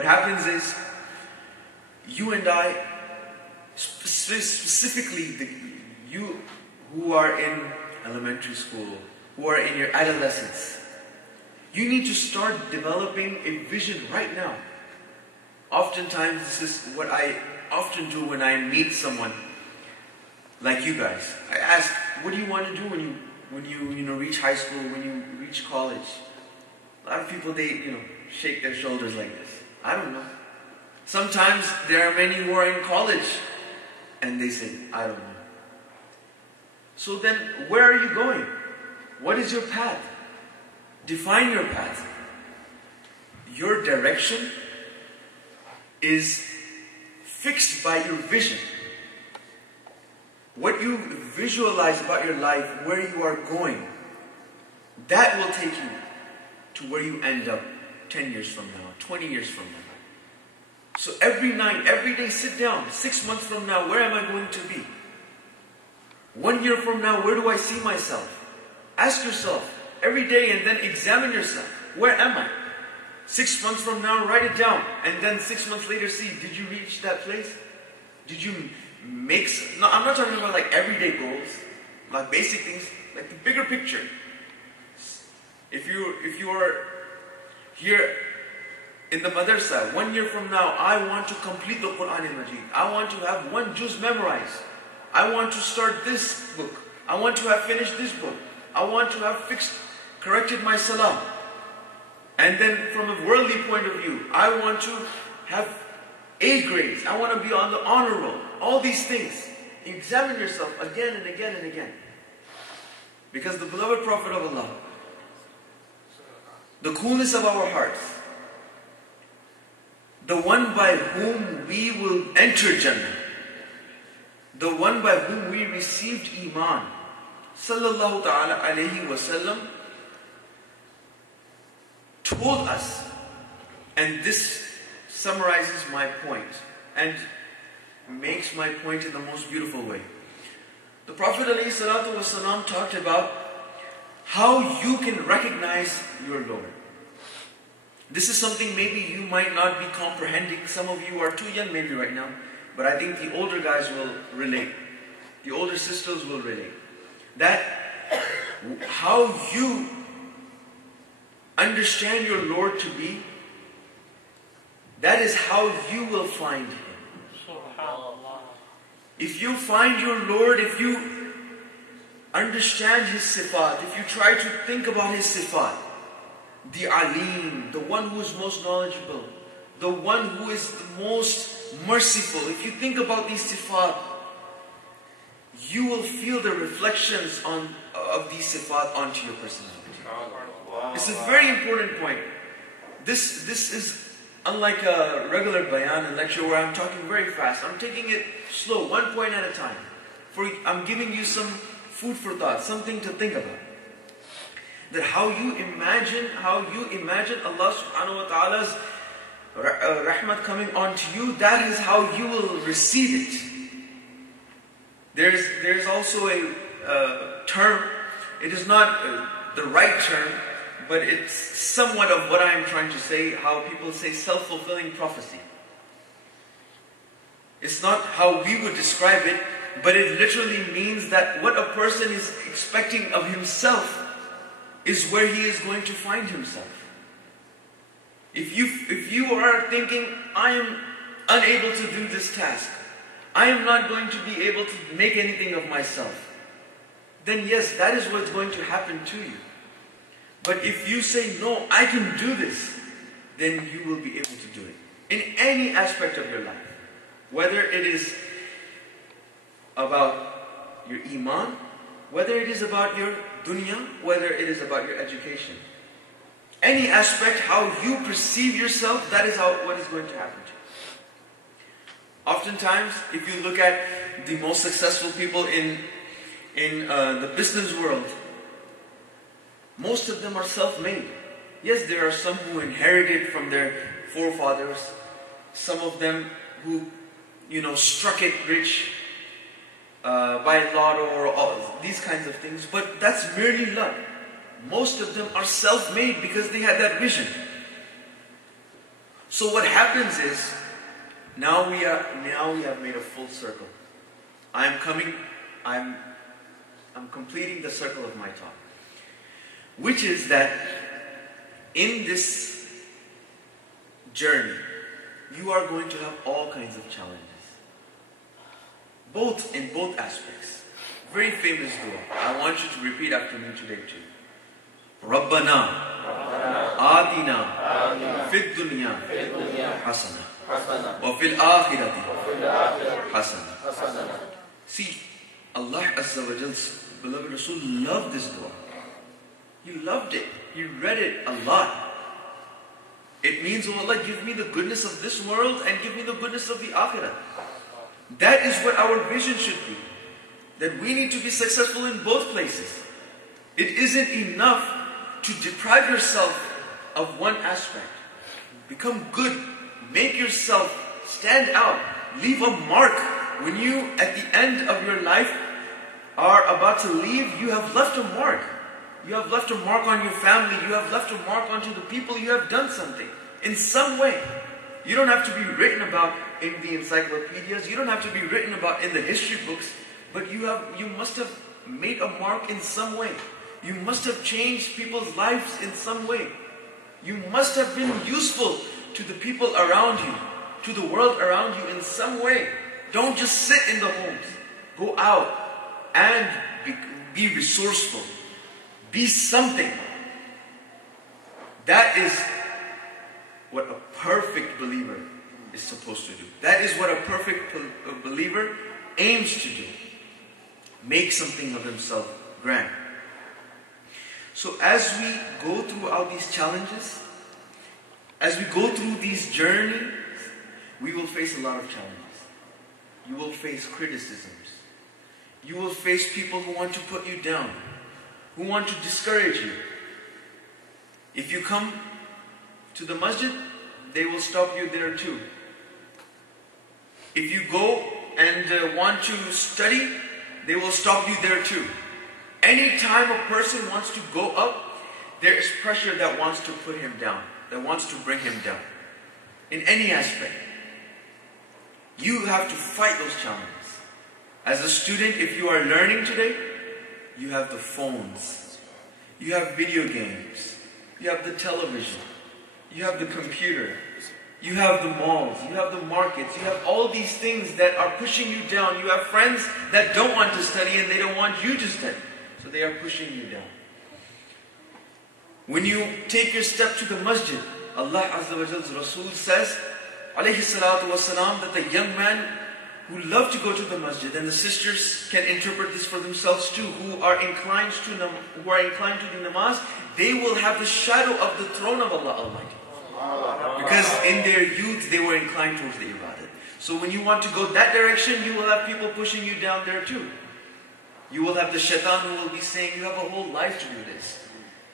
What happens is, you and I, specifically you who are in elementary school, who are in your adolescence, you need to start developing a vision right now. Oftentimes, this is what I often do when I meet someone like you guys. I ask, what do you want to do when you reach high school, when you reach college? A lot of people, they shake their shoulders like this. I don't know. Sometimes there are many who are in college and they say, I don't know. So then, where are you going? What is your path? Define your path. Your direction is fixed by your vision. What you visualize about your life, where you are going, that will take you to where you end up 10 years from now, 20 years from now. So every night, every day, sit down. 6 months from now, where am I going to be? 1 year from now, where do I see myself? Ask yourself every day and then examine yourself. Where am I? 6 months from now, write it down. And then 6 months later, see, did you reach that place? Did you make... No, I'm not talking about like everyday goals, like basic things, like the bigger picture. If you are here in the madrasa, 1 year from now, I want to complete the Quran al-Majid. I want to have 1 juz memorized. I want to start this book. I want to have finished this book. I want to have corrected my salah. And then from a worldly point of view, I want to have A grades. I want to be on the honor roll. All these things. Examine yourself again and again and again. Because the beloved Prophet of Allah, the coolness of our hearts, the one by whom we will enter Jannah, the one by whom we received Iman, sallallahu ta'ala alayhi wa sallam, told us, and this summarizes my point and makes my point in the most beautiful way. The Prophet alayhi salatu wasalam talked about how you can recognize your Lord. This is something maybe you might not be comprehending. Some of you are too young maybe right now, but I think the older guys will relate. The older sisters will relate. That how you understand your Lord to be, that is how you will find Him. If you find your Lord, if you understand His sifat, if you try to think about His sifat, the Alim, the one who is most knowledgeable, the one who is the most merciful, if you think about these sifat, you will feel the reflections of these sifat onto your personality. It's a very important point. This is unlike a regular bayan and lecture where I'm talking very fast. I'm taking it slow, 1 point at a time. I'm giving you some food for thought, something to think about. That how you imagine Allah subhanahu wa ta'ala's rahmat coming onto you, that is how you will receive it. There's also a term, it is not the right term, but it's somewhat of what I am trying to say, how people say self-fulfilling prophecy. It's not how we would describe it, but it literally means that what a person is expecting of himself is where he is going to find himself. If you are thinking, I am unable to do this task, I am not going to be able to make anything of myself, then yes, that is what's going to happen to you. But if you say, no, I can do this, then you will be able to do it. In any aspect of your life. Whether it is about your iman, whether it is about your dunya, whether it is about your education. Any aspect, how you perceive yourself, that is what is going to happen to you. Oftentimes, if you look at the most successful people in the business world, most of them are self-made. Yes, there are some who inherited from their forefathers, some of them who, struck it rich by lotto or all these kinds of things, but that's merely luck. Most of them are self-made because they had that vision. So what happens is, now we have made a full circle. I'm completing the circle of my talk, which is that in this journey, you are going to have all kinds of challenges. In both aspects. Very famous dua. I want you to repeat after me today too. Rabbana Adina Fid Dunya Hasana Wa Fil Akhirati Hasana. See, Allah Azza wa Jal's beloved Rasul loved this dua. He loved it. He read it a lot. It means, oh Allah, give me the goodness of this world and give me the goodness of the Akhirah. That is what our vision should be. That we need to be successful in both places. It isn't enough to deprive yourself of one aspect. Become good. Make yourself stand out. Leave a mark. When you, at the end of your life, are about to leave, you have left a mark. You have left a mark on your family. You have left a mark onto the people. You have done something in some way. You don't have to be written about in the encyclopedias. You don't have to be written about in the history books. But you must have made a mark in some way. You must have changed people's lives in some way. You must have been useful to the people around you, to the world around you in some way. Don't just sit in the homes. Go out and be resourceful. Be something. That is what a perfect believer is supposed to do. That is what a perfect believer aims to do. Make something of himself grand. So as we go through all these challenges, as we go through these journeys, we will face a lot of challenges. You will face criticisms. You will face people who want to put you down, who want to discourage you. If you come to the masjid, they will stop you there too. If you go and want to study, they will stop you there too. Anytime a person wants to go up, there is pressure that wants to put him down, that wants to bring him down. In any aspect. You have to fight those challenges. As a student, if you are learning today, you have the phones, you have video games, you have the television, you have the computer, you have the malls, you have the markets, you have all these things that are pushing you down. You have friends that don't want to study and they don't want you to study. So they are pushing you down. When you take your step to the masjid, Allah Azza wa Jal's Rasul says, alayhi salatu wasalam, that the young man who love to go to the masjid, and the sisters can interpret this for themselves too, who are inclined to the namaz, they will have the shadow of the throne of Allah Almighty. Because in their youth they were inclined towards the ibadah. So when you want to go that direction, you will have people pushing you down there too. You will have the shaitan who will be saying, you have a whole life to do this.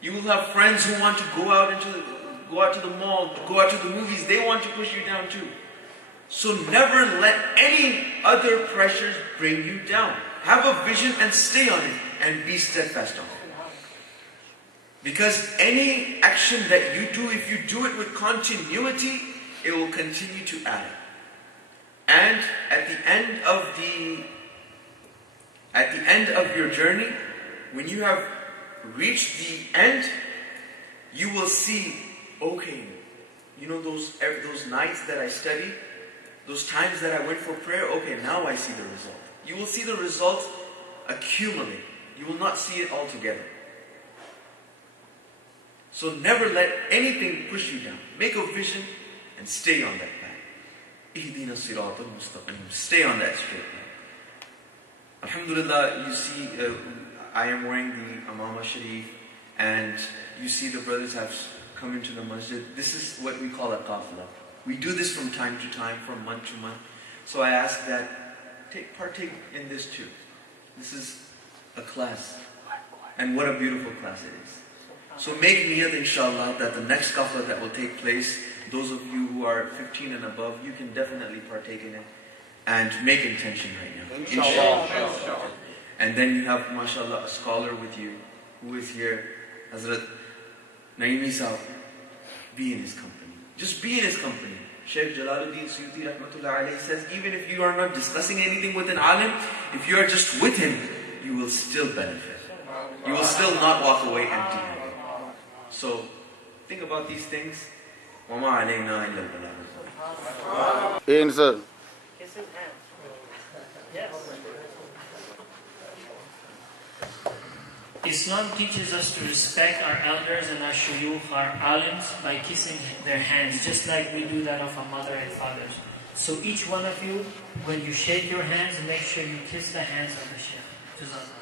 You will have friends who want to go out to the mall, go out to the movies. They want to push you down too. So never let any other pressures bring you down. Have a vision and stay on it and be steadfast on it. Because any action that you do, if you do it with continuity, it will continue to add up. And at the end of your journey, when you have reached the end, you will see, okay, you know those nights that I studied, those times that I went for prayer, okay, now I see the result. You will see the result accumulate. You will not see it all together. So never let anything push you down. Make a vision and stay on that path. Ihdina siratal mustaqim. Stay on that straight path. Alhamdulillah, you see, I am wearing the Allama Sharif, and you see the brothers have come into the masjid. This is what we call a qafla. We do this from time to time, from month to month. So I ask that, partake in this too. This is a class. And what a beautiful class it is. So make niyat, inshallah, that the next qafla that will take place, those of you who are 15 and above, you can definitely partake in it. And make intention right now. Inshallah. And then you have, mashallah, a scholar with you who is here, Hazrat Naimi Sahib. Be in his company. Just be in his company. Shaykh Jalaluddin Suyuti rahmatullah alayhi says, even if you are not discussing anything with an alim, if you are just with him, you will still benefit. You will still not walk away empty-handed. So, think about these things. وَمَا عَلَيْنَا إِلَّا الْبَلَاغُ. Answer. Kiss his hand. Yes. Islam teaches us to respect our elders and our shuyukh, our alims, by kissing their hands, just like we do that of our mother and fathers. So each one of you, when you shake your hands, make sure you kiss the hands of the shaykh. Jazakallah.